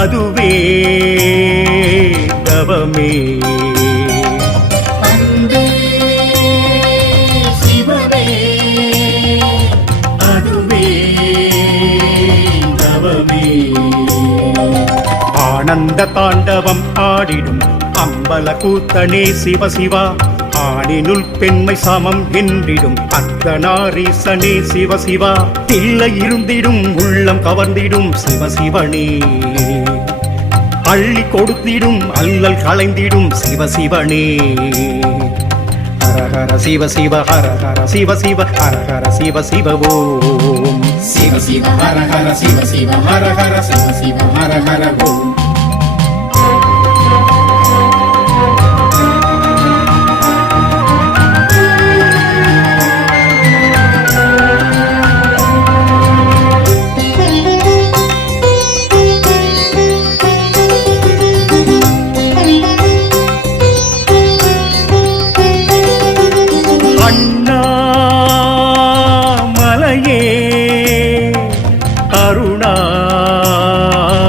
அதுவே தவமே. ஆனந்த தாண்டவம் ஆடிடும் அம்பல கூத்தனே சிவசிவா. ஆணினுள் பெண்மை சமம் என்றிடும் அர்த்தநாரீசனே சிவசிவா தில்லை இருந்திடும் உள்ளம் கவர்ந்திடும் சிவ சிவனே. அள்ளி கொடுத்திடும் அல்லல் களைந்திடும் சிவ சிவனே. ஹர சிவ சிவ ஹர ஹர சிவ சிவ ஹர ஹர சிவ சிவ ஓம். சிவ சிவ ஹர ஹர சிவ சிவ ஹர ஹர சிவ சிவ ஹர ஹர ஓம்.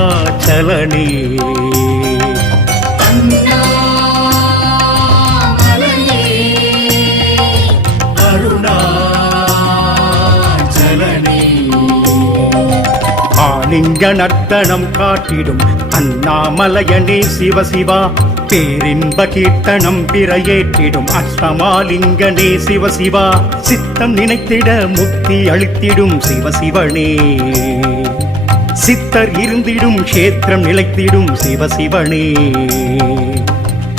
அருணாச்சலனே ஆலிங்க நர்த்தனம் காட்டிடும் அண்ணாமலையனே சிவசிவா பேரின்ப கீர்த்தனம் பிறையேற்றிடும் அஷ்டமாலிங்கனே சிவசிவா சித்தம் நினைத்திட முக்தி அளித்திடும் சிவசிவனே சித்தர் இருந்திடும் கஷேத்திரம் நிலைத்திடும் சிவசிவனே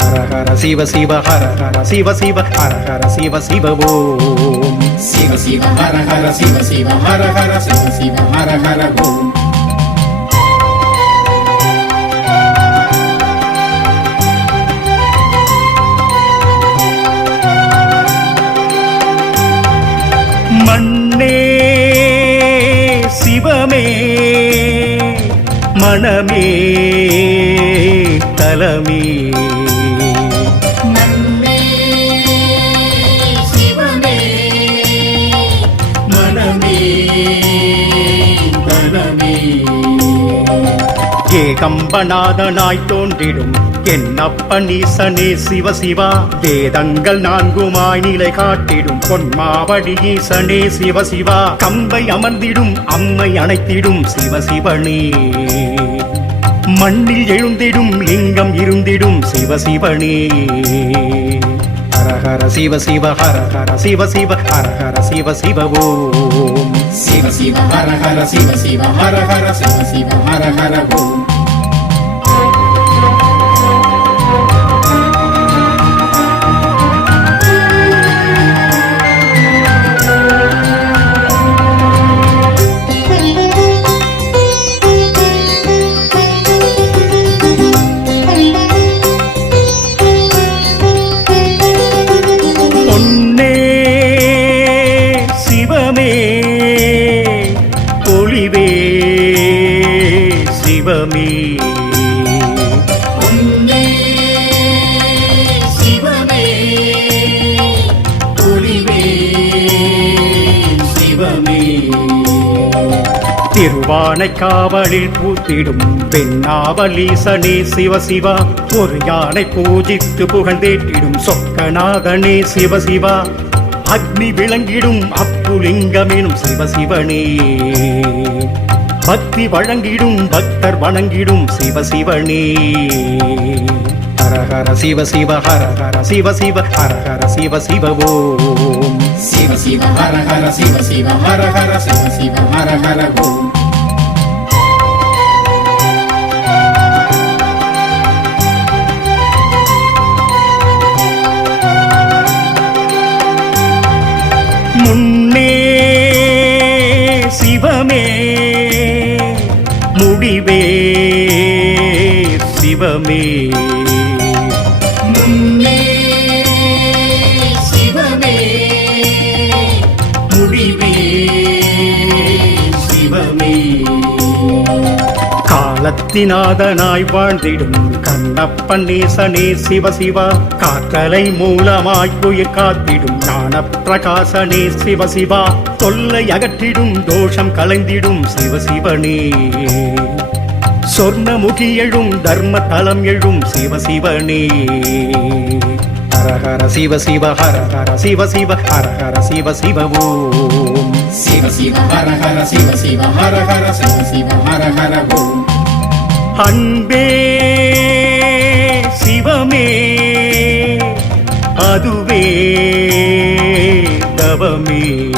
ஹர ஹர சிவ சிவ ஹர ஹர சிவ சிவ ஹர ஹர சிவ சிவ ஓம். சிவ சிவ ஹர ஹர சிவ சிவ ஹர ஹர சிவ சிவ ஹர ஹர ஓம். மனமே தலமே. ஏகம்பநாதனாய் தோன்றிடும் என்னப்பனீசனே சிவசிவா வேதங்கள் நான்குமாய் நிலை காட்டிடும் பொன்மாவடி ஈசனே சிவசிவா கம்பை அமர்ந்திடும் அம்மை அணைத்திடும் சிவசிவனே மண்ணில் எழுந்திடும் லிங்கம் இருந்திடும் சிவசிவனே ஹர ஹர சிவ சிவ ஹரஹர சிவ சிவ ஹரஹர சிவ சிவ ஓம். சிவ சிவ ஹரஹர சிவ சிவ ஹரஹர சிவ சிவ ஹரஹர ஓம். திருவானை காவலில் பூத்திடும் பெண்ணாவலீசனே சிவசிவா ஒரு யானை பூஜித்து புகழ்ந்தேற்றிடும் சொக்கநாதனே சிவசிவா. அக்னி விளங்கிடும் அப்புலிங்கமெனும் சிவசிவனே. பக்தி வழங்கிடும் பக்தர் வணங்கிடும் சிவசிவனே. ஹர ஹர சிவ சிவ ஹர ஹர சிவ சிவ ஹர ஹர சிவ சிவ ஓம். சிவ சிவ ஹர ஹர சிவ சிவ ஹர ஹர சிவ சிவ ஹர ஹர ஓம். முன்னே சிவமே முடிவே சிவமே. காலத்தினாதனாய் வாழ்ந்திடும் கண்ணப்பன் நேசனே சிவ சிவா. காற்றலை மூலமாய் உயிர் காத்திடும் ஞான பிரகாசனே சிவ சிவா. தொல்லை அகற்றிடும் தோஷம் கலைந்திடும் சிவ சிவனே. சொர்ணமுகி எழும் தர்ம தலம் எழும் சிவ சிவனே. ஹர ஹர சிவ சிவ ஹர ஹர சிவ சிவ ஹர ஹர சிவ சிவ சிவ சிவ ஹர ஹர சிவ சிவ ஹர ஹர சிவ சிவ ஹர ஹர ஓம். அன்பே சிவமே அதுவே தவமே.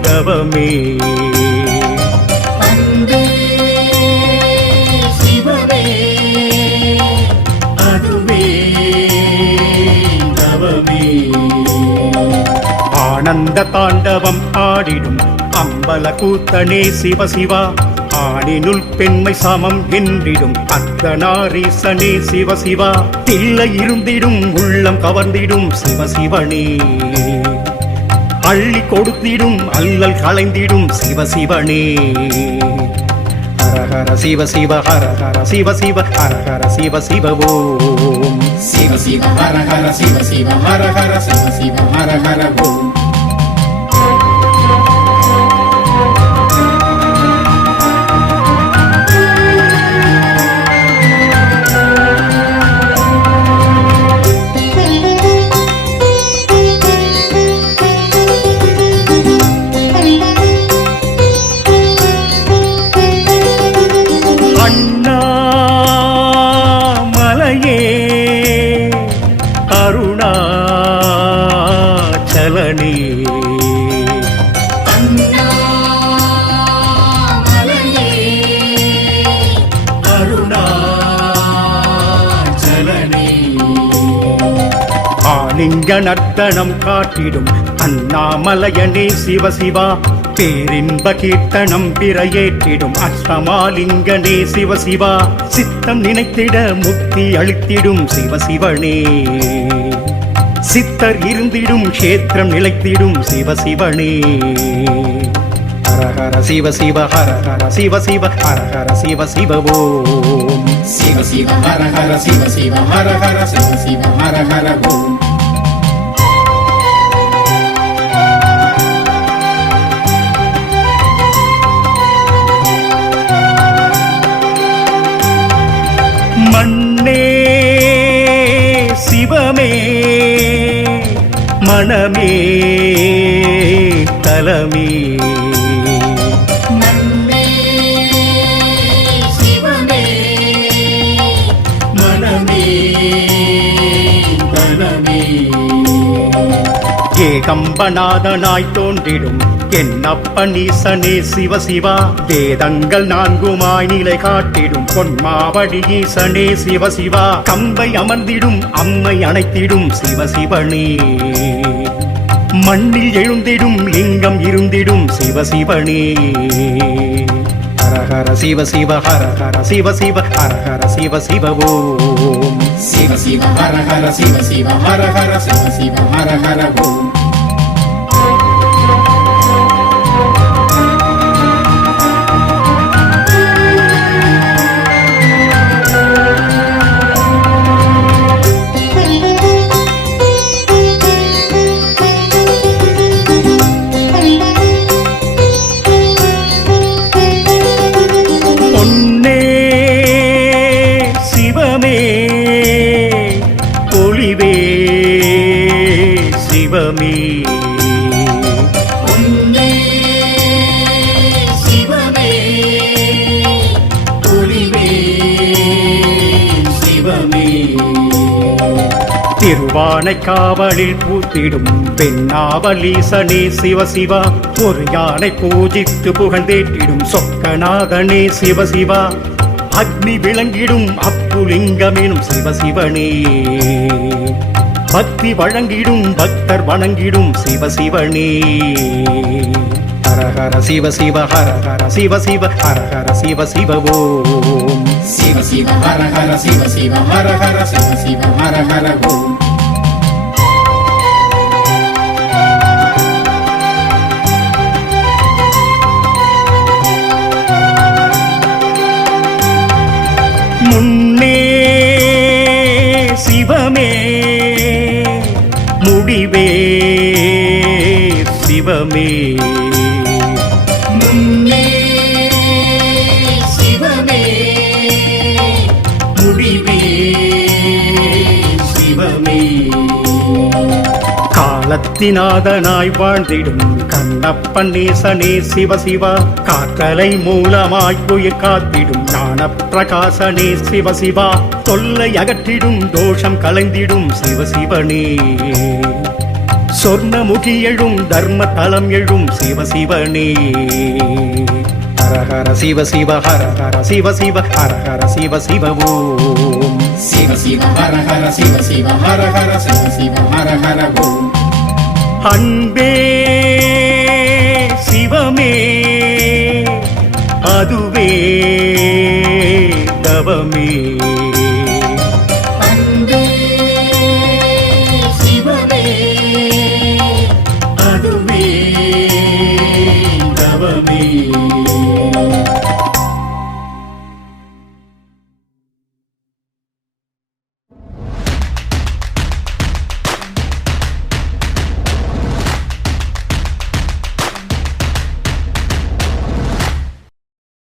தவமே. ஆனந்த தாண்டவம் ஆடிடும் அம்பல கூத்தனே சிவ சிவா. ஆணினுள் பெண்மை சமம் என்றிடும் அர்த்தநாரீசனே சிவ சிவா. தில்லை இருந்திடும் உள்ளம் கவர்ந்திடும் சிவ சிவனே. அள்ளி கொடுத்திடும் அல்லல் களைந்திடும் சிவ சிவனே. ஹரஹர சிவ சிவ ஹர ஹர சிவ சிவ ஹர ஹர சிவ சிவ ஓம். சிவ சிவ ஹர ஹர சிவ சிவ ஹர ஹர சிவ சிவ ஹர ஹர ஓம். ஆலிங்க நர்த்தனம் காட்டிடும். அண்ணாமலையனே சிவ சிவா பேரின்ப கீர்த்தனம் பிறையேற்றிடும். அஷ்டமாலிங்கனே சிவ சிவா சித்தம் நினைத்திட முக்தி அளித்திடும் சிவ சிவனே. சித்தர் இருந்திடும் கஷேத்திரம் நிலைத்திடும் சிவ சிவனே. ஹர ஹர சிவ சிவ ஹர ஹர சிவ சிவ ஹர ஹர சிவ சிவ ஓம் சிவ சிவ ஹர ஹர சிவ சிவ ஹர ஹர சிவ சிவ ஹர ஹர ஓம். மண்ணே சிவமே மனமே தலமே. ஏகம்பநாதனாய் தோன்றிடும். என்னப்பன் ஈசனே சிவ சிவா. வேதங்கள் நான்குமாய் நிலை காட்டிடும் பொன்மாவடி ஈசனே சிவ சிவா. கம்பை அமர்ந்திடும் அம்மை அணைத்திடும் சிவ சிவனே. மண்ணில் எழுந்திடும் லிங்கம் இருந்திடும் சிவ சிவனே. ஹர ஹர சிவ சிவ ஹர ஹர சிவ சிவ ஹர ஹர சிவ சிவ ஓம். சிவ சிவ ஹர ஹர சிவ சிவ ஹர ஹர சிவ சிவ ஹர ஹர ஓம். திருவானை காவலில் பூத்திடும் பெண்ணாவலீசனே சிவசிவா ஒரு யானை பூஜித்து புகழ்ந்தேற்றிடும் சொக்கநாதனே சிவசிவா அக்னி விளங்கிடும் அப்புலிங்கமெனும் சிவசிவனே பக்தி வழங்கிடும் பக்தர் வணங்கிடும் சிவசிவனே ஹர ஹர சிவ சிவ ஹர ஹர சிவ சிவ ஹர ஹர சிவ சிவ ஓம். சிவ சிவ ஹர ஹர சிவ சிவ ஹர ஹர சிவ சிவ ஹர ஹர ஓம். சிவமே சிவமே. காலத்தினாதனாய் வாழ்ந்திடும் கண்ணப்பன் நேசனே சிவசிவா காற்றலை மூலமாய் உயிர் காத்திடும் ஞான பிரகாசனே சிவசிவா. தொல்லை அகற்றிடும் தோஷம் கலைந்திடும் சிவசிவனே. சொர்ணமுகி எழும் தர்ம தலம் எழும் சிவசிவனே ஹர ஹர சிவ சிவ ஹர ஹர சிவ சிவ ஹர ஹர சிவ சிவ ஓம். சிவ சிவ ஹர ஹர சிவ சிவ ஹர ஹர சிவ சிவ ஹர ஹர ஓம். அன்பே சிவமே அதுவே தவமே.